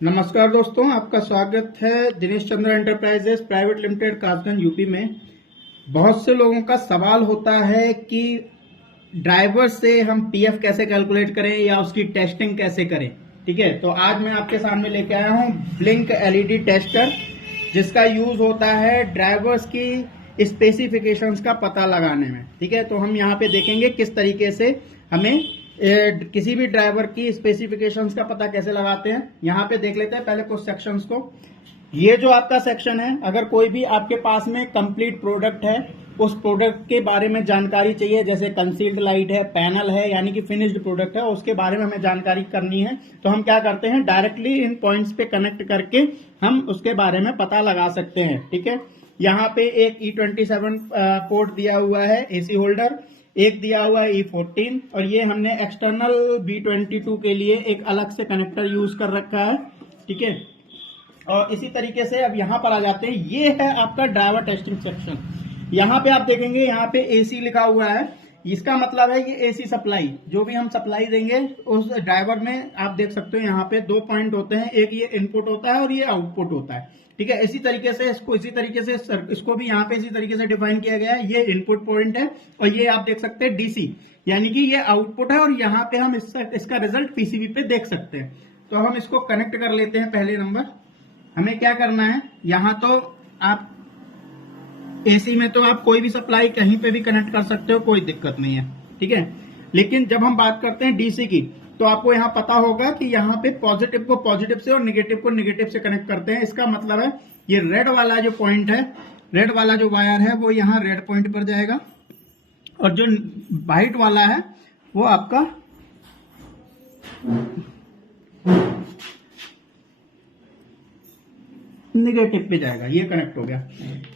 नमस्कार दोस्तों, आपका स्वागत है Dinesh Chandra enterprises private limited Kasganj UP में। बहुत से लोगों का सवाल होता है कि ड्राइवर से हम पीएफ कैसे कैलकुलेट करें या उसकी टेस्टिंग कैसे करें। ठीक है, तो आज मैं आपके सामने लेके आया हूं ब्लिंक एलईडी टेस्टर, जिसका यूज होता है ड्राइवर्स की स्पेसिफिकेशंस का पता लगाने में। ठीक है, तो हम यहाँ पे देखेंगे किस तरीके से हमें किसी भी ड्राइवर की स्पेसिफिकेशंस का पता कैसे लगाते हैं। यहाँ पे देख लेते हैं पहले कुछ सेक्शंस को। ये जो आपका सेक्शन है, अगर कोई भी आपके पास में कंप्लीट प्रोडक्ट है, उस प्रोडक्ट के बारे में जानकारी चाहिए, जैसे कंसील्ड लाइट है, पैनल है, यानी कि फिनिश्ड प्रोडक्ट है, उसके बारे में हमें जानकारी करनी है, तो हम क्या करते हैं, डायरेक्टली इन पॉइंट्स पे कनेक्ट करके हम उसके बारे में पता लगा सकते हैं। ठीक है, यहाँ पे एक E27 पोर्ट दिया हुआ है एसी होल्डर, एक दिया हुआ है E14, और ये हमने एक्सटर्नल B22 के लिए एक अलग से कनेक्टर यूज कर रखा है। ठीक है, और इसी तरीके से अब यहाँ पर आ जाते हैं। ये है आपका ड्राइवर टेस्टिंग सेक्शन। यहाँ पे आप देखेंगे, यहाँ पे एसी लिखा हुआ है, इसका मतलब है ये एसी सप्लाई, जो भी हम सप्लाई देंगे उस ड्राइवर में, आप देख सकते हो यहाँ पे 2 पॉइंट होते हैं, एक ये इनपुट होता है और ये आउटपुट होता है। ठीक है, इसी तरीके से इसको भी यहाँ पे इसी तरीके से डिफाइन किया गया है। ये इनपुट पॉइंट है और ये आप देख सकते हैं डीसी, यानी कि ये आउटपुट है, और यहाँ पे हम इसका रिजल्ट पीसीबी पे देख सकते हैं। तो हम इसको कनेक्ट कर लेते हैं। पहले नंबर हमें क्या करना है, यहाँ तो आप एसी में तो आप कोई भी सप्लाई कहीं पे भी कनेक्ट कर सकते हो, कोई दिक्कत नहीं है। ठीक है, लेकिन जब हम बात करते हैं डीसी की, तो आपको यहाँ पता होगा कि यहाँ पे पॉजिटिव को पॉजिटिव से और निगेटिव को निगेटिव से कनेक्ट करते हैं। इसका मतलब है ये रेड वाला जो पॉइंट है, रेड वाला जो वायर है, वो यहाँ रेड पॉइंट पर जाएगा, और जो व्हाइट वाला है वो आपका निगेटिव पे जाएगा। ये कनेक्ट हो गया।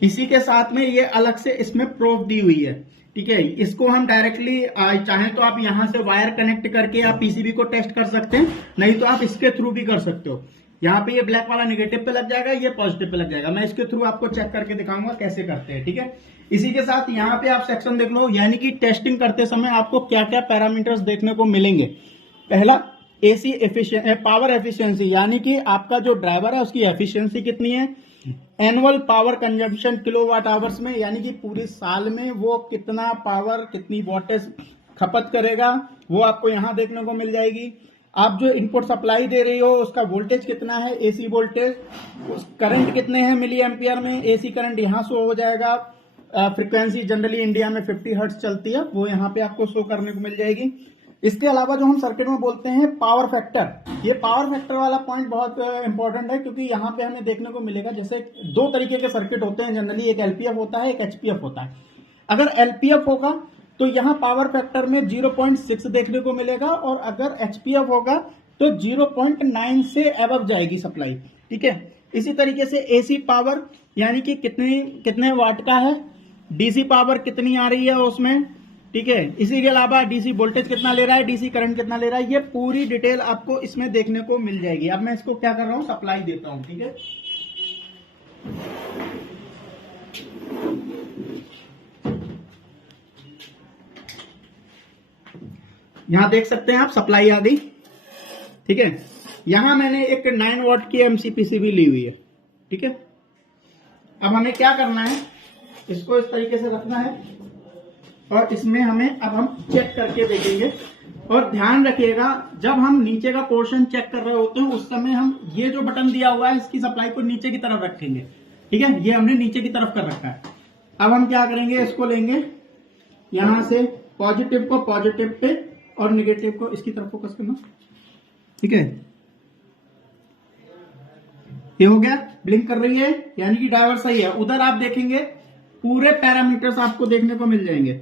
इसी के साथ में ये अलग से इसमें प्रोब दी हुई है। ठीक है, इसको हम डायरेक्टली चाहें तो आप यहां से वायर कनेक्ट करके आप पीसीबी को टेस्ट कर सकते हैं, नहीं तो आप इसके थ्रू भी कर सकते हो। यहाँ पे ये ब्लैक वाला निगेटिव पे लग जाएगा, ये पॉजिटिव पे लग जाएगा। मैं इसके थ्रू आपको चेक करके दिखाऊंगा कैसे करते हैं। ठीक है, इसी के साथ यहाँ पे आप सेक्शन देख लो, यानी कि टेस्टिंग करते समय आपको क्या क्या पैरामीटर्स देखने को मिलेंगे। पहला, एसी पावर एफिशिएंसी, यानी कि आपका जो ड्राइवर है उसकी एफिशिएंसी कितनी है। Annual power consumption kilowatt hours में, यानी कि पूरे साल में वो कितना पावर, कितनी वोल्टेज खपत करेगा, वो आपको यहां देखने को मिल जाएगी। आप जो इनपुट सप्लाई दे रही हो उसका वोल्टेज कितना है, एसी वोल्टेज, करंट कितने हैं मिली एम्पियर में, एसी करंट यहां शो हो जाएगा। फ्रीक्वेंसी जनरली इंडिया में 50 हर्ट्ज चलती है, वो यहाँ पे आपको शो करने को मिल जाएगी। इसके अलावा जो हम सर्किट में बोलते हैं पावर फैक्टर, ये पावर फैक्टर वाला पॉइंट बहुत इंपॉर्टेंट है, क्योंकि यहाँ पे हमें देखने को मिलेगा, जैसे 2 तरीके के सर्किट होते हैं जनरली, एक एलपीएफ होता है, एक एचपीएफ होता है। अगर एलपीएफ होगा तो यहाँ पावर फैक्टर में 0.6 देखने को मिलेगा, और अगर एचपीएफ होगा तो 0.9 से अबव जाएगी सप्लाई। ठीक है, इसी तरीके से एसी पावर, यानी कि कितने वाट का है, डीसी पावर कितनी आ रही है उसमें। ठीक है, इसी के अलावा डीसी वोल्टेज कितना ले रहा है, डीसी करंट कितना ले रहा है, ये पूरी डिटेल आपको इसमें देखने को मिल जाएगी। अब मैं इसको क्या कर रहा हूं, सप्लाई देता हूं। ठीक है, यहां देख सकते हैं आप, सप्लाई आ गई। ठीक है, यहां मैंने एक 9 वॉट की एमसीपीसीबी ली हुई है। ठीक है, अब हमें क्या करना है, इसको इस तरीके से रखना है, और इसमें अब हम चेक करके देखेंगे। और ध्यान रखिएगा, जब हम नीचे का पोर्शन चेक कर रहे होते हैं उस समय हम ये जो बटन दिया हुआ है इसकी सप्लाई को नीचे की तरफ रखेंगे। ठीक है, ये हमने नीचे की तरफ कर रखा है। अब हम क्या करेंगे, इसको लेंगे यहां से, पॉजिटिव को पॉजिटिव पे और निगेटिव को इसकी तरफ फोकस करना। ठीक है, ये हो गया, ब्लिंक कर रही है, यानी कि ड्राइवर सही है। उधर आप देखेंगे पूरे पैरामीटर्स आपको देखने को मिल जाएंगे।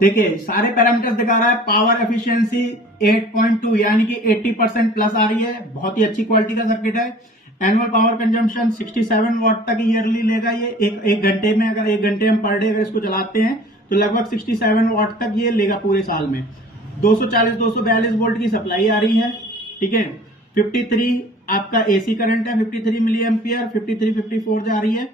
देखिए, सारे पैरामीटर्स दिखा रहा है। पावर एफिशिएंसी 8.2, यानी कि 80% प्लस आ रही है, बहुत ही अच्छी क्वालिटी का सर्किट है। एनुअल पावर कंजम्पशन 67 वाट तक ईयरली लेगा ये, एक घंटे में, अगर 1 घंटे हम पर डे अगर इसको चलाते हैं तो लगभग 67 वाट तक ये लेगा पूरे साल में। 240-242 वोल्ट की सप्लाई आ रही है। ठीक है, 53 आपका एसी करंट है, 53 मिली एम्पियर, 53-54 जा रही है।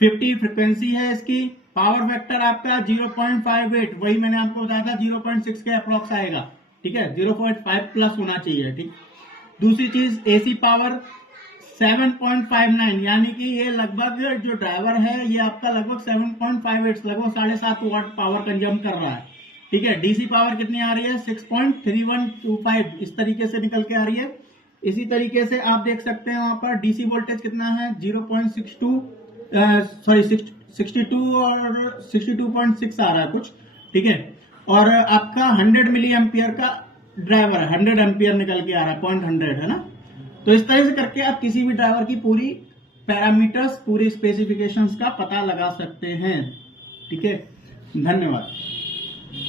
50 फ्रिक्वेंसी है इसकी। पावर फैक्टर आपका 0.58, वही मैंने आपको बताया था 0.6 के अप्रॉक्स आएगा। ठीक है, 0.5 प्लस होना चाहिए। ठीक, दूसरी चीज एसी पावर 7.59, यानी कि ये लगभग जो ड्राइवर है ये आपका लगभग 7.58 लगभग 7.5 वाट पावर कंज्यूम कर रहा है। ठीक है, डीसी पावर कितनी आ रही है 6.3125, इस तरीके से निकल के आ रही है। इसी तरीके से आप देख सकते हैं वहां पर डीसी वोल्टेज कितना है 0.62 62 और 62.6 आ रहा है कुछ। ठीक है, और आपका 100 मिली एम्पियर का ड्राइवर 100 एम्पियर निकल के आ रहा है 0.100 है ना। तो इस तरह से करके आप किसी भी ड्राइवर की पूरी पैरामीटर्स पूरी स्पेसिफिकेशंस का पता लगा सकते हैं। ठीक है, धन्यवाद।